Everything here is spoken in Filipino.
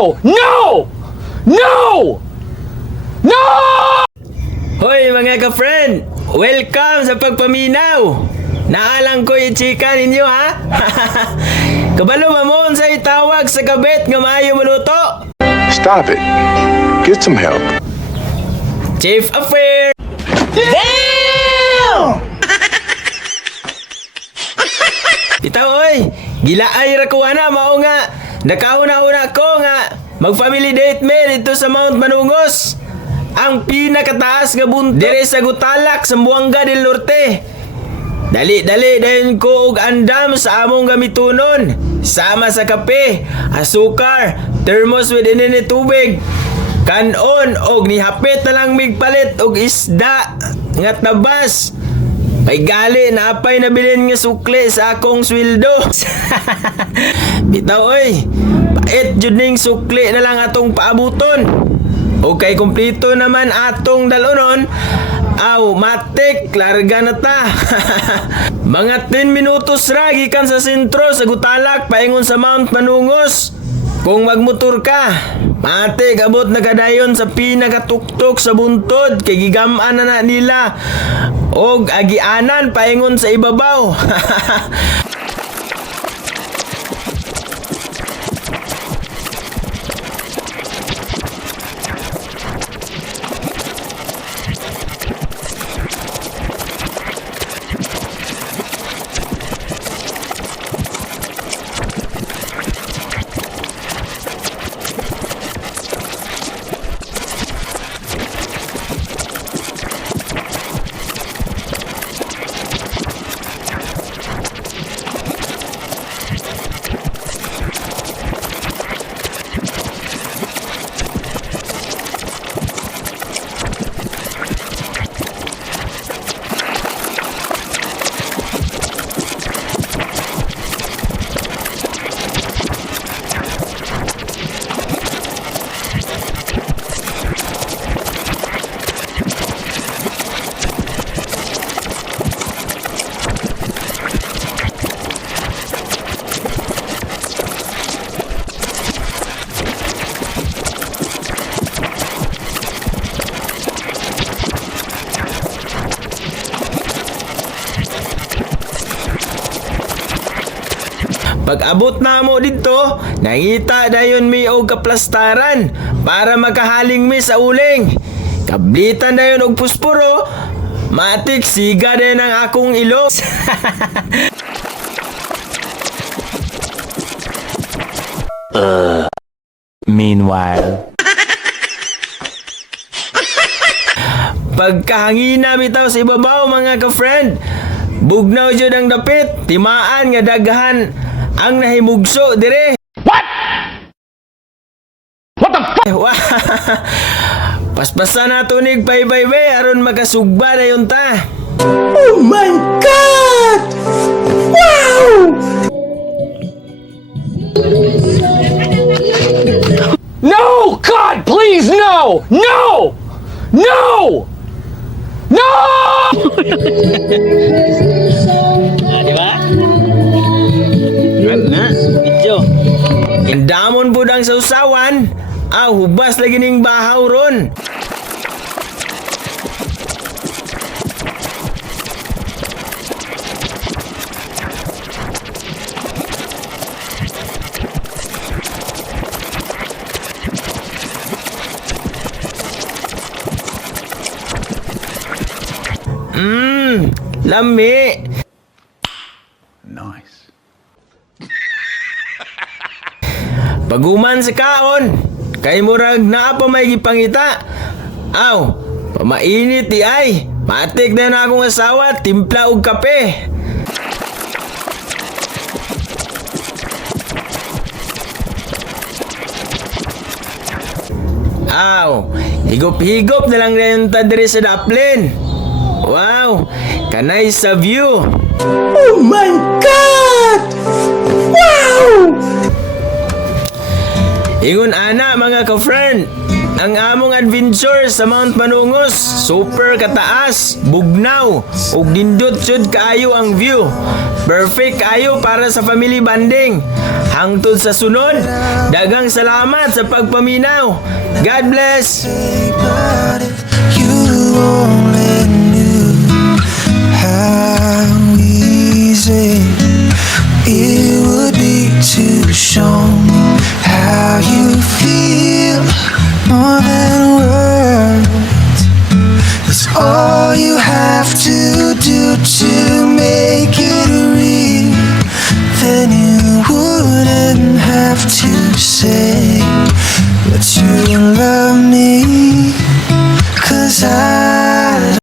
No! No! No! No! Hoy mga ka-friend! Welcome sa pagpaminaw! Naalang ko i-chika ninyo ha? Kabalo mamon sa itawag sa kabit nga maayo maluto! Stop it. Get some help. Chief Affair! Itaw oy! Gilaay ra ko ana mao nga nakauna-una ko nga mag-family date me dito sa Mount Manungos. Ang pinakataas nga buntot dire sa Gutalak sa Buanga del Norte. Dali dayon ko og andam sa among gamitunon. Sama sa kape, asukar, thermos with inini tubig. Kanon og nihapit na lang migpalit og isda nga tabas. May gali na apay nabilin nga sukli sa akong sweldo. Bitaw oy, pait jud ning sukli na lang atong paabuton. Okay, kumpleto naman atong dalonon. Aw, matik, larga na ta. Mga 10 minutos ra gikan sa sentro sa Gutalak paingon sa Mount Manungos. Kung magmotor ka, matik abot na kadayon sa pinakatuktok sa buntod kay gigam-an na nila. Og agianan paingon sa ibabaw. Pag abot na mo dito, nangita dayon mi og kaplastaran para makahaling mi sa uling. Kablitan dayon og pusporo, matik siga din ang akong ilong. Meanwhile. Pagkahangina bitaw sa ibabaw mga ka-friend, bugnaw jud ang dapit, timaan nga daghan ang nahimugso dire. What? What the fuck? Paspasan na tunig pay-bay-bay aron makasugba na yun ta. Oh my God! Wow! No! God, please, no! No! No! No! Di ba? Na, video. Indamon po ang sausawan. Hubas lagi ning bahaw ron. Lami. Nice. Paguman sa kaon, kay murag naa pa may gipangita. Pamainit di ay. Matik na akong asawa, timpla og kape. Higop-higop na lang rin ta diri sa daplin. Wow, kanay sa view. Oh my God! Wow! Ingon ana mga ka-friend, Ang among adventure sa Mount Manungos, super kataas, bugnaw, ug nindot jud kaayo ang view. Perfect kaayo para sa family bonding. Hangtod sa sunod, daghang salamat sa pagpaminaw. God bless! But if you only knew how easy it would be to show me how you feel more than words. It's all you have to do to make it real. Then you wouldn't have to say what you